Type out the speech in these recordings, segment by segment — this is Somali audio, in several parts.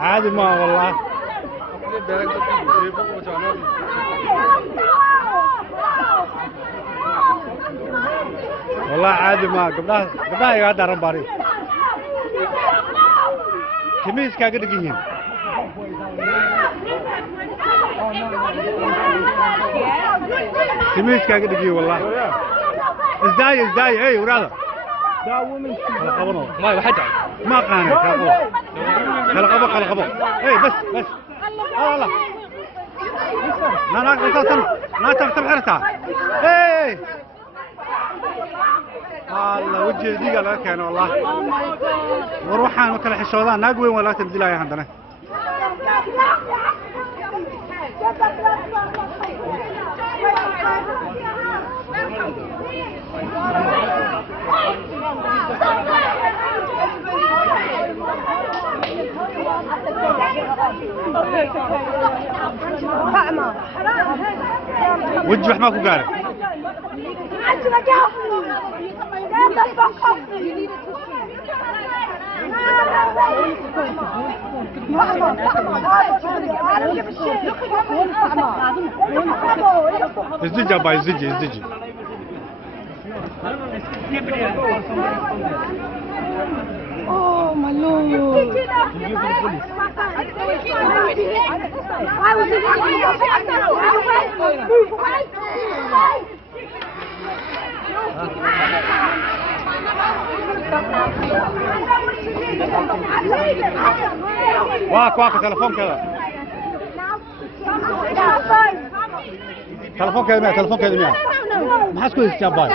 عادي ما والله والله عادي ما قبلها يا دار باري كميس كاقد دقيقين كميس كاقد دقيق والله ازداي اي وراده ما واحد ما قانع خلقبو اي بس الله لا تفتح حرتها اي الله وجهي ديقه لك كان والله وروحان وكل حشودان ناق وين ولا تبدلاي عندنا وجه ماكو قارب ازدجي باي ازدجي Oh my lord! Why was he واك تلفون كذا تلفون كذا ما حد كويس جاباي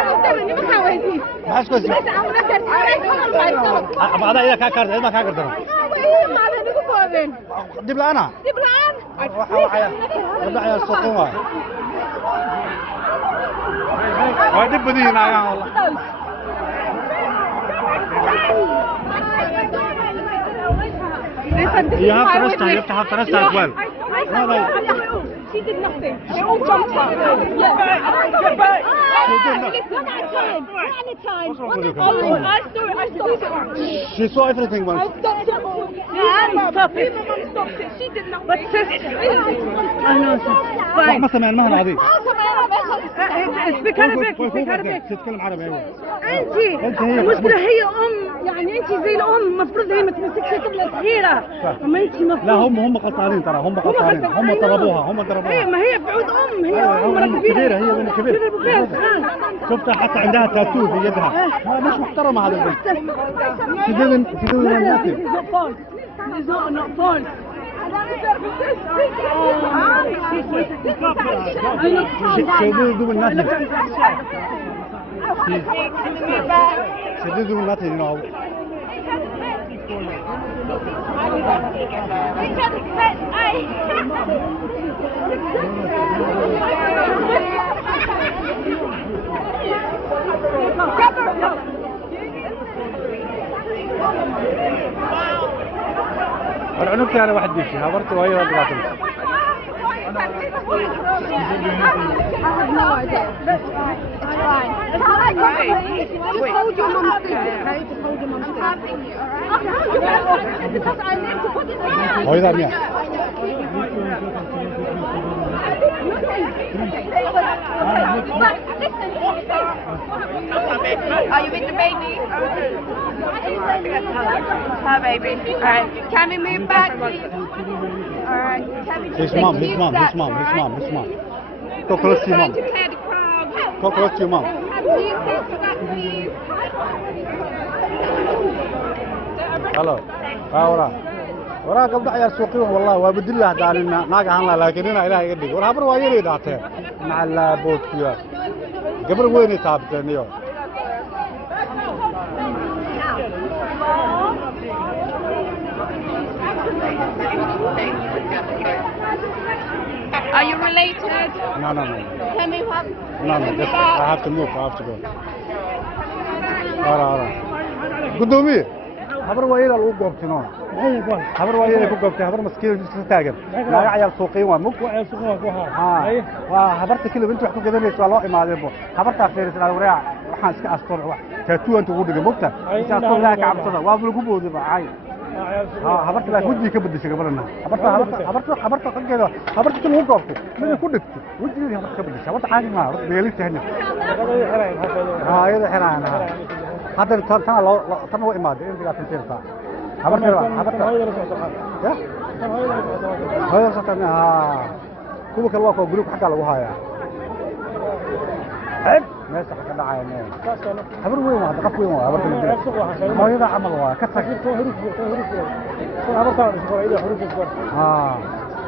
ما حد كويس بعدها إذا كاكرت إذا ما كاكرت دبل أنا وضع يا السقوة ودب ذي هنا والله You have to rest as well. She did nothing. They all jumped up. Get back! Anytime. I stopped it. She saw everything once. I stopped it. Stopped it. She did nothing. But I know. ما سمعنا المهنة هذه. Speak Arabic. تتكلم عربي أيوة. أنت المشكلة هي يعني أنت زي الأم مفروض هي ما تمسكش طفلة صغيرة. أما أنت مفروض. لا هم غلطانين ترى هم ضربوها. إيه ما هي بعود هي أم كبيرة هي من كبيرة. شفتها حتى عندها تاتو في يدها. مش محترمة هذا البنت. She didn't nothing. It's not false. She didn't do nothing. She didn't do nothing, you know. العنب كان واحد بيشي هبرت وهي وقعت وإذا مياه Are you with the baby? Hi baby. Alright. Can we move back please? Alright. His mom. Go close to your mom. Go close to your mom. Hello. ورا قبل عيال سوقيهم والله وبدل الله دارنا ناقة هنا لكن هنا إله يقدر ورا برا ويري داته مع البوت فيها قبل وين يتابعني يوم Are you related? No. Can we have? No. Just, I have to move. I have to go. Ora. قدومي. habar waayada lagu goobtino habar waayada ku goobtay habar maskiin iska taagan laga cayal suuqin waa mug waa habarta kaliya inta wax ku gadanayso waa loo imaadeen habarta fiirisay wareec waxaan iska astor wax taatuwan ugu dhigay mugta inta astor la ka cabsada waa lagu boodi bacay habarta la wajhi ka bedeshay gabarna habarta qangeeda habarta lagu goobtay mid ku dhigtay wajhiga habarta ka bedeshay habarta caadi ma habarta beelista hana ayada xiraan هذا تنا إمادة إنت قاعد تنتظر خبرت يا هذا صتنا كوبك الله كوبريك حكى له وهاي عيب ما يصح كذا عينين خبر وين هذا قف وين خبرت ما هذا عمل واه كسر